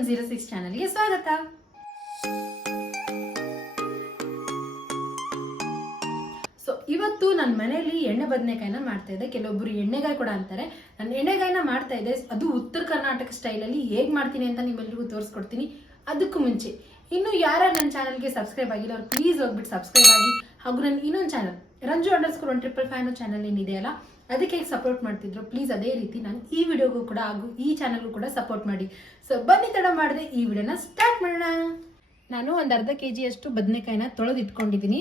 706 ಚಾನಲ್ಗೆ ಸ್ವಾಗತ. ಸೊ ಇವತ್ತು ನನ್ನ ಮನೆಯಲ್ಲಿ ಎಣ್ಣೆ ಬದನೆಕಾಯಿನ ಮಾಡ್ತಾ ಇದ್ದೆ. ಕೆಲವೊಬ್ರು ಎಣ್ಣೆಗಾಯಿ ಕೂಡ ಅಂತಾರೆ. ನಾನು ಎಣ್ಣೆಗಾಯಿನ ಮಾಡ್ತಾ ಇದ್ದೆ. ಅದು ಉತ್ತರ ಕರ್ನಾಟಕ ಸ್ಟೈಲಲ್ಲಿ ಹೇಗೆ ಮಾಡ್ತೀನಿ ಅಂತ ನಿಮ್ಮೆಲ್ಲರಿಗೂ ತೋರಿಸ್ಕೊಡ್ತೀನಿ. ಅದಕ್ಕೂ ಮುಂಚೆ ಇನ್ನು ಯಾರು ನನ್ನ ಚಾನಲ್ಗೆ ಸಬ್ಸ್ಕ್ರೈಬ್ ಆಗಿಲ್ಲ ಅವ್ರು ಪ್ಲೀಸ್ ಹೋಗ್ಬಿಟ್ಟು ಸಬ್ಸ್ಕ್ರೈಬ್ ಆಗಿ. ಹಾಗೂ ನನ್ನ ಇನ್ನೊಂದು ಚಾನಲ್ ರಂಜು_155 ಅನ್ನೋ ಚಾನಲ್ ಏನಿದೆಯಲ್ಲ ಅದಕ್ಕೆ ಸಪೋರ್ಟ್ ಮಾಡ್ತಿದ್ರು. ಪ್ಲೀಸ್ ಅದೇ ರೀತಿ ನಾನು ಈ ವಿಡಿಯೋಗೂ ಕೂಡ ಹಾಗೂ ಈ ಚಾನಲ್ಗೂ ಕೂಡ ಸಪೋರ್ಟ್ ಮಾಡಿ. ಸೊ ಬನ್ನಿ ತಡ ಮಾಡದೆ ಈ ವಿಡಿಯೋನ ಸ್ಟಾರ್ಟ್ ಮಾಡೋಣ. ನಾನು ಒಂದು ಅರ್ಧ kg ಬದನೆಕಾಯಿನ ತೊಳೆದು ಇಟ್ಕೊಂಡಿದ್ದೀನಿ.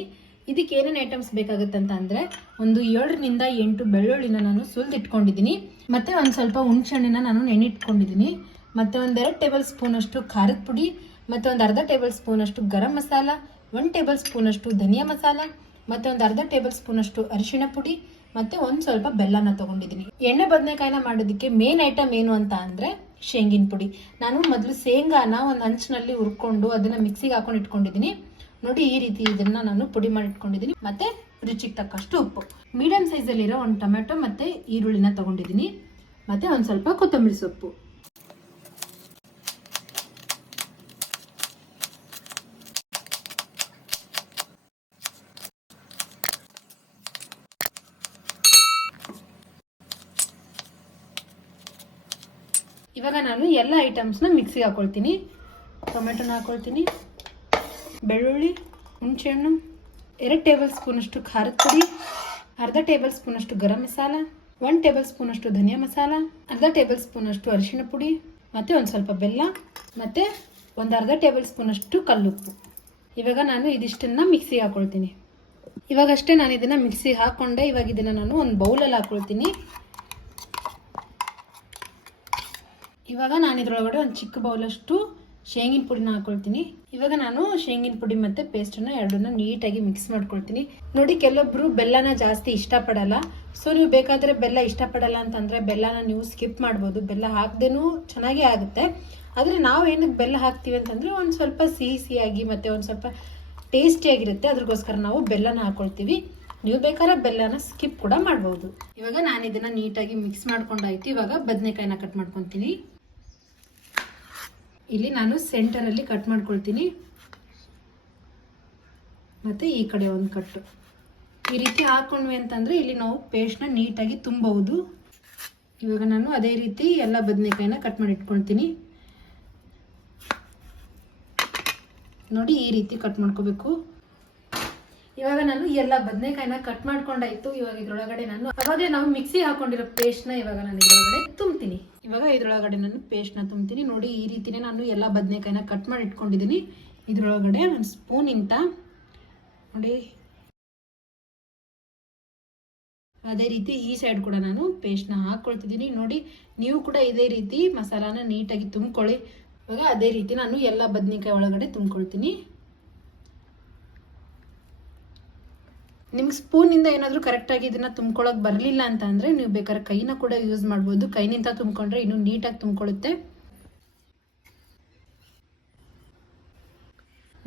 ಇದಕ್ಕೆ ಏನೇನು ಐಟಮ್ಸ್ ಬೇಕಾಗುತ್ತಂತ ಅಂದರೆ ಒಂದು 7 ರಿಂದ 8 ಬೆಳ್ಳುಳ್ಳಿನ ನಾನು ಸುಲಿದು ಇಟ್ಕೊಂಡಿದ್ದೀನಿ. ಮತ್ತು ಒಂದು ಸ್ವಲ್ಪ ಹುಣಸೆಹಣ್ಣಿನ ನಾನು ನೆನೆಟ್ಕೊಂಡಿದ್ದೀನಿ. ಮತ್ತು ಒಂದು 2 ಟೇಬಲ್ ಸ್ಪೂನಷ್ಟು ಖಾರದ ಪುಡಿ, ಮತ್ತು ಒಂದು ಅರ್ಧ ಟೇಬಲ್ ಸ್ಪೂನಷ್ಟು ಗರಂ ಮಸಾಲ, 1 ಟೇಬಲ್ ಸ್ಪೂನಷ್ಟು ಧನಿಯಾ ಮಸಾಲ, ಮತ್ತು ಒಂದು ಅರ್ಧ ಟೇಬಲ್ ಸ್ಪೂನಷ್ಟು ಅರಿಶಿಣ ಪುಡಿ, ಮತ್ತು ಒಂದು ಸ್ವಲ್ಪ ಬೆಲ್ಲನ ತೊಗೊಂಡಿದ್ದೀನಿ. ಎಣ್ಣೆ ಬದನೆಕಾಯಿನ ಮಾಡೋದಕ್ಕೆ ಮೇನ್ ಐಟಮ್ ಏನು ಅಂತ ಅಂದರೆ ಶೇಂಗಿನ ಪುಡಿ. ನಾನು ಮೊದಲು ಶೇಂಗಾನ ಒಂದು ಹಂಚಿನಲ್ಲಿ ಹುರ್ಕೊಂಡು ಅದನ್ನು ಮಿಕ್ಸಿಗೆ ಹಾಕೊಂಡು ಇಟ್ಕೊಂಡಿದ್ದೀನಿ. ನೋಡಿ ಈ ರೀತಿ ಇದನ್ನು ನಾನು ಪುಡಿ ಮಾಡಿ ಇಟ್ಕೊಂಡಿದ್ದೀನಿ. ಮತ್ತು ರುಚಿಗೆ ತಕ್ಕಷ್ಟು ಉಪ್ಪು. ಮೀಡಿಯಂ ಸೈಜಲ್ಲಿರೋ ಒಂದು ಟೊಮೆಟೊ ಮತ್ತು ಈರುಳ್ಳಿನ ತೊಗೊಂಡಿದ್ದೀನಿ. ಮತ್ತು ಒಂದು ಸ್ವಲ್ಪ ಕೊತ್ತಂಬರಿ ಸೊಪ್ಪು. ಇವಾಗ ನಾನು ಎಲ್ಲ ಐಟಮ್ಸ್ನ ಮಿಕ್ಸಿಗೆ ಹಾಕೊಳ್ತೀನಿ. ಟೊಮೆಟೊನ ಹಾಕೊಳ್ತೀನಿ, ಬೆಳ್ಳುಳ್ಳಿ, ಹುಣಸೆಹಣ್ಣು, 2 ಟೇಬಲ್ ಸ್ಪೂನಷ್ಟು ಖಾರದ ಪುಡಿ, ಅರ್ಧ ಟೇಬಲ್ ಸ್ಪೂನಷ್ಟು ಗರಂ ಮಸಾಲ, 1 ಟೇಬಲ್ ಸ್ಪೂನಷ್ಟು ಧನಿಯಾ ಮಸಾಲ, ಅರ್ಧ ಟೇಬಲ್ ಸ್ಪೂನಷ್ಟು ಅರಿಶಿಣ ಪುಡಿ, ಮತ್ತು ಒಂದು ಸ್ವಲ್ಪ ಬೆಲ್ಲ, ಮತ್ತು ಒಂದು ಅರ್ಧ ಟೇಬಲ್ ಸ್ಪೂನಷ್ಟು ಕಲ್ಲುಪ್ಪು. ಇವಾಗ ನಾನು ಇದಿಷ್ಟನ್ನು ಮಿಕ್ಸಿಗೆ ಹಾಕೊಳ್ತೀನಿ. ಇವಾಗಷ್ಟೇ ನಾನು ಇದನ್ನು ಮಿಕ್ಸಿಗೆ ಹಾಕ್ಕೊಂಡೆ. ಇವಾಗ ಇದನ್ನು ನಾನು ಒಂದು ಬೌಲಲ್ಲಿ ಹಾಕ್ಕೊಳ್ತೀನಿ. ಇವಾಗ ನಾನು ಇದರೊಳಗಡೆ ಒಂದು ಚಿಕ್ಕ ಬೌಲಷ್ಟು ಶೇಂಗಿನ ಪುಡಿನ ಹಾಕೊಳ್ತೀನಿ. ಇವಾಗ ನಾನು ಶೇಂಗಿನ ಪುಡಿ ಮತ್ತು ಪೇಸ್ಟನ್ನು ಎರಡನ್ನ ನೀಟಾಗಿ ಮಿಕ್ಸ್ ಮಾಡ್ಕೊಳ್ತೀನಿ. ನೋಡಿ ಕೆಲವೊಬ್ಬರು ಬೆಲ್ಲನ ಜಾಸ್ತಿ ಇಷ್ಟಪಡಲ್ಲ. ಸೊ ನೀವು ಬೇಕಾದರೆ ಬೆಲ್ಲ ಇಷ್ಟಪಡಲ್ಲ ಅಂತಂದರೆ ಬೆಲ್ಲನ ನೀವು ಸ್ಕಿಪ್ ಮಾಡ್ಬೋದು. ಬೆಲ್ಲ ಹಾಕ್ದೇನೂ ಚೆನ್ನಾಗೇ ಆಗುತ್ತೆ. ಆದರೆ ನಾವು ಏನಕ್ಕೆ ಬೆಲ್ಲ ಹಾಕ್ತೀವಿ ಅಂತಂದರೆ ಒಂದು ಸ್ವಲ್ಪ ಸಿಹಿಯಾಗಿ ಮತ್ತು ಒಂದು ಸ್ವಲ್ಪ ಟೇಸ್ಟಿಯಾಗಿರುತ್ತೆ. ಅದ್ರಗೋಸ್ಕರ ನಾವು ಬೆಲ್ಲನ ಹಾಕ್ಕೊಳ್ತೀವಿ. ನೀವು ಬೇಕಾದ್ರೆ ಬೆಲ್ಲನ ಸ್ಕಿಪ್ ಕೂಡ ಮಾಡ್ಬೋದು. ಇವಾಗ ನಾನು ಇದನ್ನು ನೀಟಾಗಿ ಮಿಕ್ಸ್ ಮಾಡ್ಕೊಂಡಾಯ್ತು. ಇವಾಗ ಬದನೆಕಾಯಿನ ಕಟ್ ಮಾಡ್ಕೊತೀನಿ. ಇಲ್ಲಿ ನಾನು ಸೆಂಟರಲ್ಲಿ ಕಟ್ ಮಾಡ್ಕೊಳ್ತೀನಿ. ಮತ್ತು ಈ ಕಡೆ ಒಂದು ಕಟ್ಟು ಈ ರೀತಿ ಹಾಕ್ಕೊಂಡ್ವಿ ಅಂತಂದರೆ ಇಲ್ಲಿ ನಾವು ಪೇಸ್ಟ್ನ ನೀಟಾಗಿ ತುಂಬಬಹುದು. ಇವಾಗ ನಾನು ಅದೇ ರೀತಿ ಎಲ್ಲ ಬದನೆಕಾಯಿನ ಕಟ್ ಮಾಡಿ ಇಟ್ಕೊಳ್ತೀನಿ. ನೋಡಿ ಈ ರೀತಿ ಕಟ್ ಮಾಡ್ಕೋಬೇಕು. ಇವಾಗ ನಾನು ಎಲ್ಲ ಬದನೆಕಾಯಿನ ಕಟ್ ಮಾಡ್ಕೊಂಡಾಯ್ತು. ಇವಾಗ ಇದ್ರೊಳಗಡೆ ನಾನು ಅವಾಗಲೇ ನಾವು ಮಿಕ್ಸಿ ಹಾಕೊಂಡಿರೋ ಪೇಸ್ಟ್ನ ಇವಾಗ ನಾನು ಇದ್ರೊಳಗಡೆ ತುಂಬ್ತೀನಿ. ಇವಾಗ ಇದ್ರೊಳಗಡೆ ನಾನು ಪೇಸ್ಟ್ನ ತುಂಬ್ತೀನಿ. ನೋಡಿ ಈ ರೀತಿನೇ ನಾನು ಎಲ್ಲ ಬದನೆಕಾಯಿನ ಕಟ್ ಮಾಡಿ ಇಟ್ಕೊಂಡಿದ್ದೀನಿ. ಇದ್ರೊಳಗಡೆ ಒಂದು ಸ್ಪೂನಿಂದ ನೋಡಿ ಅದೇ ರೀತಿ ಈ ಸೈಡ್ ಕೂಡ ನಾನು ಪೇಸ್ಟ್ನ ಹಾಕ್ಕೊಳ್ತಿದ್ದೀನಿ. ನೋಡಿ ನೀವು ಕೂಡ ಇದೇ ರೀತಿ ಮಸಾಲಾನ ನೀಟಾಗಿ ತುಂಬ್ಕೊಳ್ಳಿ. ಇವಾಗ ಅದೇ ರೀತಿ ನಾನು ಎಲ್ಲ ಬದನೆಕಾಯಿ ಒಳಗಡೆ ತುಂಬ್ಕೊಳ್ತೀನಿ. ನಿಮ್ಗೆ ಸ್ಪೂನಿಂದ ಏನಾದರೂ ಕರೆಕ್ಟಾಗಿ ಇದನ್ನು ತುಂಬ್ಕೊಳ್ಳೋಕೆ ಬರಲಿಲ್ಲ ಅಂತ ಅಂದರೆ ನೀವು ಬೇಕಾದ್ರೆ ಕೈನ ಕೂಡ ಯೂಸ್ ಮಾಡ್ಬೋದು. ಕೈನಿಂದ ತುಂಬ್ಕೊಂಡ್ರೆ ಇನ್ನೂ ನೀಟಾಗಿ ತುಂಬ್ಕೊಳ್ಳುತ್ತೆ.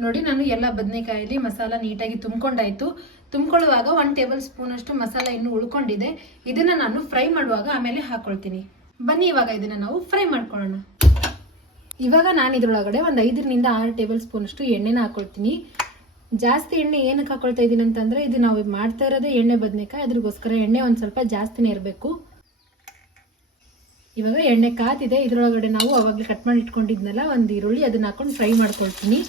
ನೋಡಿ ನಾನು ಎಲ್ಲ ಬದನೆಕಾಯಲ್ಲಿ ಮಸಾಲ ನೀಟಾಗಿ ತುಂಬ್ಕೊಂಡಾಯ್ತು. ತುಂಬ್ಕೊಳ್ಳುವಾಗ 1 ಟೇಬಲ್ ಸ್ಪೂನಷ್ಟು ಮಸಾಲ ಇನ್ನೂ ಉಳ್ಕೊಂಡಿದೆ. ಇದನ್ನು ನಾನು ಫ್ರೈ ಮಾಡುವಾಗ ಆಮೇಲೆ ಹಾಕ್ಕೊಳ್ತೀನಿ. ಬನ್ನಿ ಇವಾಗ ಇದನ್ನು ನಾವು ಫ್ರೈ ಮಾಡ್ಕೊಳ್ಳೋಣ. ಇವಾಗ ನಾನು ಇದರೊಳಗಡೆ ಒಂದು 5 ರಿಂದ 6 ಟೇಬಲ್ ಸ್ಪೂನಷ್ಟು ಎಣ್ಣೆನ ಹಾಕ್ಕೊಳ್ತೀನಿ. ಜಾಸ್ತಿ ಎಣ್ಣೆ ಏನಕ್ಕೆ ಹಾಕೊಳ್ತಾ ಇದ್ದೀನಿ ಅಂತಂದರೆ ಇದು ನಾವು ಮಾಡ್ತಾ ಇರೋದೇ ಎಣ್ಣೆ ಬದನೆಕಾಯಿ. ಅದ್ರಗೋಸ್ಕರ ಎಣ್ಣೆ ಒಂದು ಸ್ವಲ್ಪ ಜಾಸ್ತಿನೇ ಇರಬೇಕು. ಇವಾಗ ಎಣ್ಣೆ ಕಾದಿದೆ. ಇದರೊಳಗಡೆ ನಾವು ಅವಾಗಲೇ ಕಟ್ ಮಾಡಿ ಇಟ್ಕೊಂಡಿದ್ನಲ್ಲ ಒಂದು ಈರುಳ್ಳಿ, ಅದನ್ನ ಹಾಕೊಂಡು ಫ್ರೈ ಮಾಡ್ಕೊಳ್ತೀನಿ.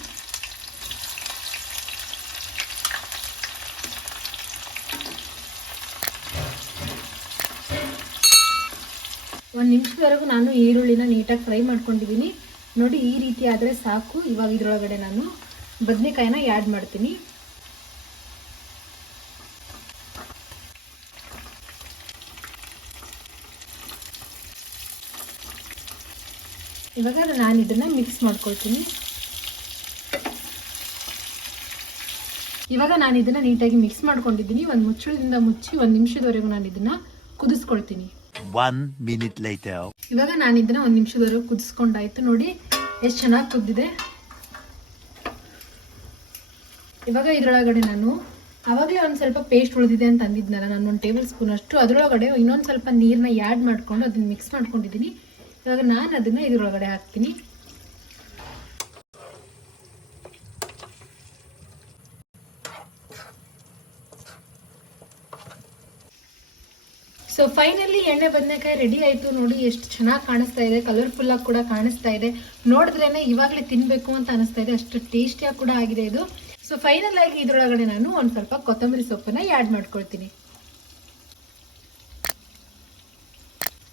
ಒಂದು ನಿಮಿಷದವರೆಗೂ ನಾನು ಈರುಳ್ಳಿನ ನೀಟಾಗಿ ಫ್ರೈ ಮಾಡ್ಕೊಂಡಿದ್ದೀನಿ. ನೋಡಿ ಈ ರೀತಿ ಆದರೆ ಸಾಕು. ಇವಾಗ ಇದರೊಳಗಡೆ ನಾನು ಬದನೆಕಾಯಿನ ಆ್ಯಡ್ ಮಾಡ್ತೀನಿ. ಇವಾಗ ನಾನು ಇದನ್ನು ಮಿಕ್ಸ್ ಮಾಡ್ಕೊಳ್ತೀನಿ. ಇವಾಗ ನಾನು ಇದನ್ನು ನೀಟಾಗಿ ಮಿಕ್ಸ್ ಮಾಡ್ಕೊಂಡಿದ್ದೀನಿ. ಒಂದು ಮುಚ್ಚಳದಿಂದ ಮುಚ್ಚಿ 1 ನಿಮಿಷದವರೆಗೂ ನಾನು ಇದನ್ನು ಕುದಿಸ್ಕೊಳ್ತೀನಿ. 1 minute later. ಇವಾಗ ನಾನು ಇದನ್ನು 1 ನಿಮಿಷದವರೆಗೂ ಕುದಿಸ್ಕೊಂಡಾಯ್ತು. ನೋಡಿ ಎಷ್ಟು ಚೆನ್ನಾಗಿ ಕುದ್ದಿದೆ. ಇವಾಗ ಇದರೊಳಗಡೆ ನಾನು ಆವಾಗಲೇ ಒಂದು ಸ್ವಲ್ಪ ಪೇಸ್ಟ್ ಉಳಿದಿದೆ ಅಂತ ಅಂದಿದ್ನಲ್ಲ, ನಾನು 1 ಟೇಬಲ್ ಸ್ಪೂನ್ ಅಷ್ಟು ಅದರೊಳಗಡೆ ಇನ್ನೊಂದು ಸ್ವಲ್ಪ ನೀರನ್ನ ಆ್ಯಡ್ ಮಾಡಿಕೊಂಡು ಅದನ್ನು ಮಿಕ್ಸ್ ಮಾಡ್ಕೊಂಡಿದ್ದೀನಿ. ಇವಾಗ ನಾನು ಅದನ್ನು ಇದರೊಳಗಡೆ ಹಾಕ್ತೀನಿ. ಫೈನಲಿ ಎಣ್ಣೆ ಬದನೆಕಾಯಿ ರೆಡಿ ಆಯ್ತು. ನೋಡಿ ಎಷ್ಟು ಚೆನ್ನಾಗಿ ಕಾಣಿಸ್ತಾ ಇದೆ, ಕಲರ್ಫುಲ್ ಆಗಿ ಕೂಡ ಕಾಣಿಸ್ತಾ ಇದೆ. ನೋಡಿದ್ರೇನೆ ಇವಾಗಲೇ ತಿನ್ಬೇಕು ಅಂತ ಅನಿಸ್ತಾ ಇದೆ, ಅಷ್ಟು ಟೇಸ್ಟಿಯಾಗಿ ಕೂಡ ಆಗಿದೆ ಇದು. ಸೊ ಫೈನಲ್ ಆಗಿ ಇದ್ರೊಳಗಡೆ ನಾನು ಒಂದ್ ಸ್ವಲ್ಪ ಕೊತ್ತಂಬರಿ ಸೊಪ್ಪನ್ನ ಆ್ಯಡ್ ಮಾಡ್ಕೊಳ್ತೀನಿ.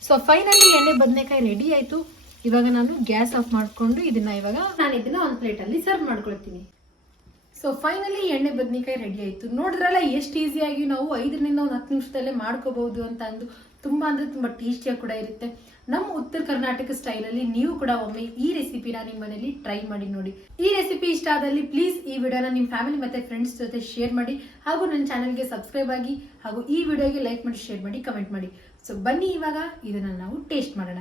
ಸೊ ಫೈನಲಿ ಎಣ್ಣೆ ಬದನೆಕಾಯಿ ರೆಡಿ ಆಯ್ತು. ಇವಾಗ ನಾನು ಗ್ಯಾಸ್ ಆಫ್ ಮಾಡ್ಕೊಂಡು ನಾನು ಇದನ್ನ ಒಂದು ಪ್ಲೇಟ್ ಅಲ್ಲಿ ಸರ್ವ್ ಮಾಡ್ಕೊಳ್ತೀನಿ. ಸೊ ಫೈನಲಿ ಎಣ್ಣೆ ಬದನೆಕಾಯಿ ರೆಡಿ ಆಯ್ತು. ನೋಡಿದ್ರಲ್ಲ ಎಷ್ಟು ಈಸಿಯಾಗಿ ನಾವು 5 ನಿಂದ 10 ನಿಮಿಷದಲ್ಲೇ ಮಾಡ್ಕೋಬಹುದು ಅಂತ ಅಂದು. ತುಂಬಾ ಅಂದ್ರೆ ತುಂಬಾ ಟೇಸ್ಟಿಯಾಗಿ ಕೂಡ ಇರುತ್ತೆ. ನಮ್ಮ ಉತ್ತರ ಕರ್ನಾಟಕ ಸ್ಟೈಲಲ್ಲಿ ನೀವು ಕೂಡ ಒಮ್ಮೆ ಈ ರೆಸಿಪಿನ ನಿಮ್ಮ ಮನೇಲಿ ಟ್ರೈ ಮಾಡಿ ನೋಡಿ. ಈ ರೆಸಿಪಿ ಇಷ್ಟ ಆದಲ್ಲಿ ಪ್ಲೀಸ್ ಈ ವಿಡಿಯೋನ ನಿಮ್ಮ ಫ್ಯಾಮಿಲಿ ಮತ್ತೆ ಫ್ರೆಂಡ್ಸ್ ಜೊತೆ ಶೇರ್ ಮಾಡಿ, ಹಾಗೂ ನನ್ನ ಚಾನಲ್ಗೆ ಸಬ್ಸ್ಕ್ರೈಬ್ ಆಗಿ, ಹಾಗೂ ಈ ವಿಡಿಯೋಗೆ ಲೈಕ್ ಮಾಡಿ, ಶೇರ್ ಮಾಡಿ, ಕಮೆಂಟ್ ಮಾಡಿ. ಸೊ ಬನ್ನಿ ಇವಾಗ ಇದನ್ನ ನಾವು ಟೇಸ್ಟ್ ಮಾಡೋಣ.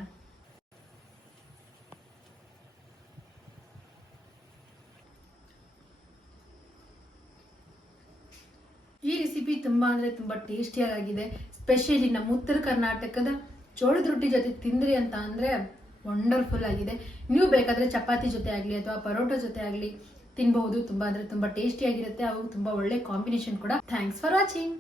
ಈ ರೆಸಿಪಿ ತುಂಬಾ ಅಂದ್ರೆ ತುಂಬಾ ಟೇಸ್ಟಿಯಾಗಿದೆ. ಸ್ಪೆಷಲಿ ನಮ್ಮ ಉತ್ತರ ಕರ್ನಾಟಕದ ಜೋಳದ ರೊಟ್ಟಿ ಜೊತೆ ತಿಂದ್ರಿ ಅಂತ ಅಂದ್ರೆ ವಂಡರ್ಫುಲ್ ಆಗಿದೆ. ನೀವು ಬೇಕಾದ್ರೆ ಚಪಾತಿ ಜೊತೆ ಆಗಲಿ ಅಥವಾ ಪರೋಟ ಜೊತೆ ಆಗಲಿ ತಿನ್ಬಹುದು. ತುಂಬಾ ಅಂದ್ರೆ ತುಂಬಾ ಟೇಸ್ಟಿಯಾಗಿರುತ್ತೆ, ಹಾಗೂ ತುಂಬಾ ಒಳ್ಳೆ ಕಾಂಬಿನೇಷನ್ ಕೂಡ. Thanks for watching.